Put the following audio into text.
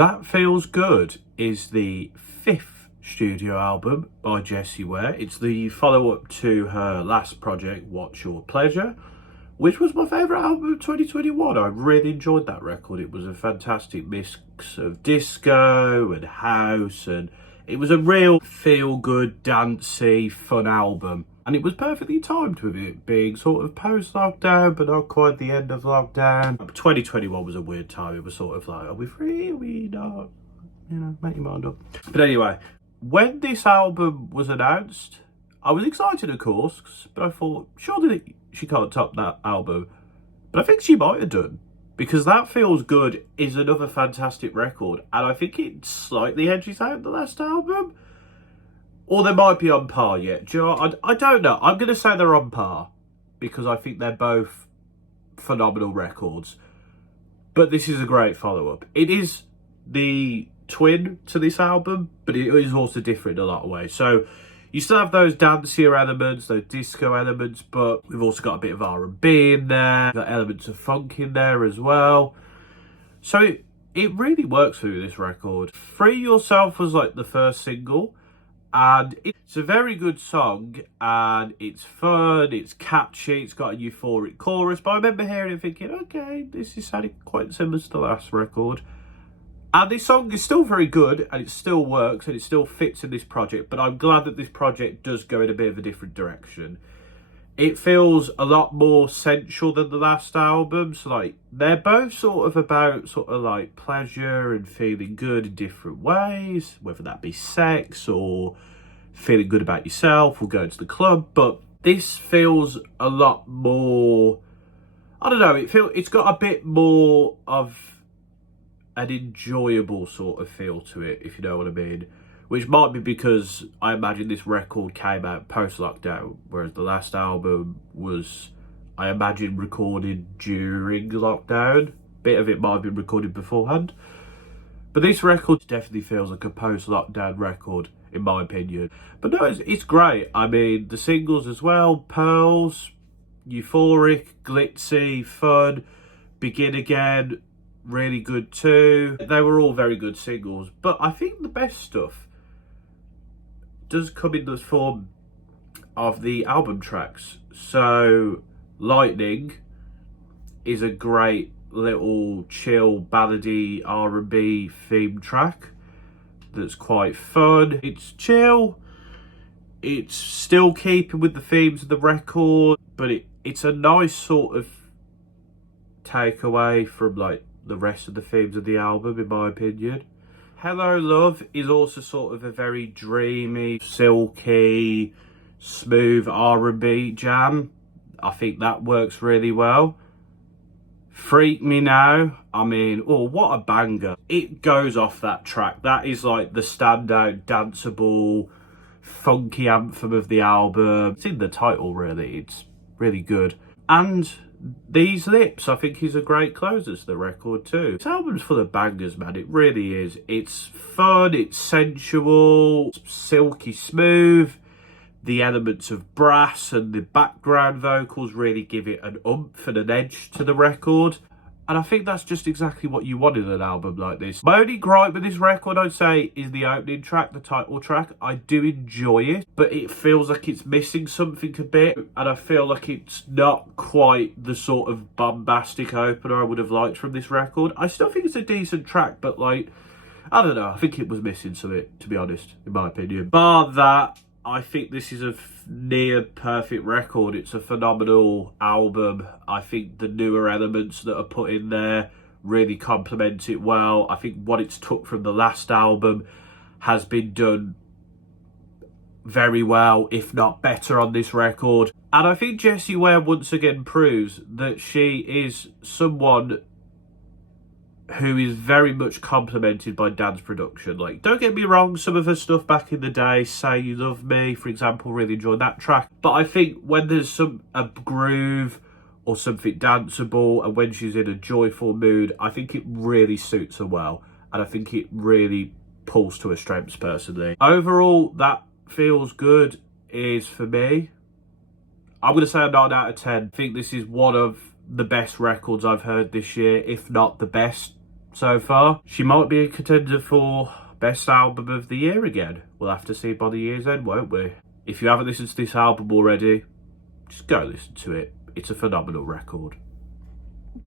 That Feels Good is the 5th studio album by Jessie Ware. It's the follow-up to her last project, What's Your Pleasure, which was my favourite album of 2021. I really enjoyed that record. It was a fantastic mix of disco and house, and it was a real feel-good, dancey, fun album. And it was perfectly timed with it being sort of post-lockdown, but not quite the end of lockdown. 2021 was a weird time. It was sort of like, are we free? Are we not? You know, make your mind up. But anyway, when this album was announced, I was excited, of course, but I thought, surely she can't top that album. But I think she might have done, because That Feels Good is another fantastic record, and I think it slightly edges out the last album. Or they might be on par yet. Do you know, I don't know. I'm going to say they're on par, because I think they're both phenomenal records. But this is a great follow-up. It is the twin to this album, but it is also different in a lot of ways. So you still have those dancier elements, those disco elements, but we've also got a bit of R&B in there. We've got elements of funk in there as well. So it really works through this record. Free Yourself was like the first single, and it's a very good song, and it's fun, it's catchy, it's got a euphoric chorus. But I remember hearing it thinking, okay, this is sounding quite similar to the last record. And this song is still very good, and it still works, and it still fits in this project. But I'm glad that this project does go in a bit of a different direction. It feels a lot more sensual than the last album. So, like, they're both sort of about sort of like pleasure and feeling good in different ways, whether that be sex or feeling good about yourself or going to the club. But this feels a lot more, I don't know, it's got a bit more of an enjoyable sort of feel to it, if you know what I mean. Which might be because I imagine this record came out post-lockdown, whereas the last album was, I imagine, recorded during lockdown. Bit of it might have been recorded beforehand. But this record definitely feels like a post-lockdown record, in my opinion. But no, it's great. I mean, the singles as well, Pearls, Euphoric, Glitzy, Fun, Begin Again, really good too. They were all very good singles. But I think the best stuff does come in the form of the album tracks. So Lightning is a great little chill ballady R&B theme track that's quite fun. It's chill, it's still keeping with the themes of the record, but it's a nice sort of takeaway from like the rest of the themes of the album, in my opinion. Hello Love is also sort of a very dreamy, silky, smooth R&B jam. I think that works really well. Freak Me Now, I mean, oh, what a banger. It goes off that track. That is like the standout, danceable, funky anthem of the album. It's in the title, really. It's really good. And These Lips, I think, is a great closer to the record too. This album's full of bangers, man. It really is. It's fun, it's sensual, it's silky smooth. The elements of brass and the background vocals really give it an oomph and an edge to the record. And I think that's just exactly what you want in an album like this. My only gripe with this record, I'd say, is the opening track, the title track. I do enjoy it, but it feels like it's missing something a bit. And I feel like it's not quite the sort of bombastic opener I would have liked from this record. I still think it's a decent track, but like, I don't know. I think it was missing something, to be honest, in my opinion. Bar that, I think this is a near perfect record. It's a phenomenal album. I think the newer elements that are put in there really complement it well. I think what it's took from the last album has been done very well, if not better, on this record. And I think Jessie Ware once again proves that she is someone who is very much complemented by dance production. Like, don't get me wrong, some of her stuff back in the day, Say You Love Me, for example, really enjoyed that track. But I think when there's a groove or something danceable, and when she's in a joyful mood, I think it really suits her well. And I think it really pulls to her strengths, personally. Overall, That Feels Good is, for me, I'm going to say a 9 out of 10. I think this is one of the best records I've heard this year, if not the best so far. She might be a contender for Best Album of the Year again. We'll have to see by the year's end, won't we? If you haven't listened to this album already, just go listen to it. It's a phenomenal record.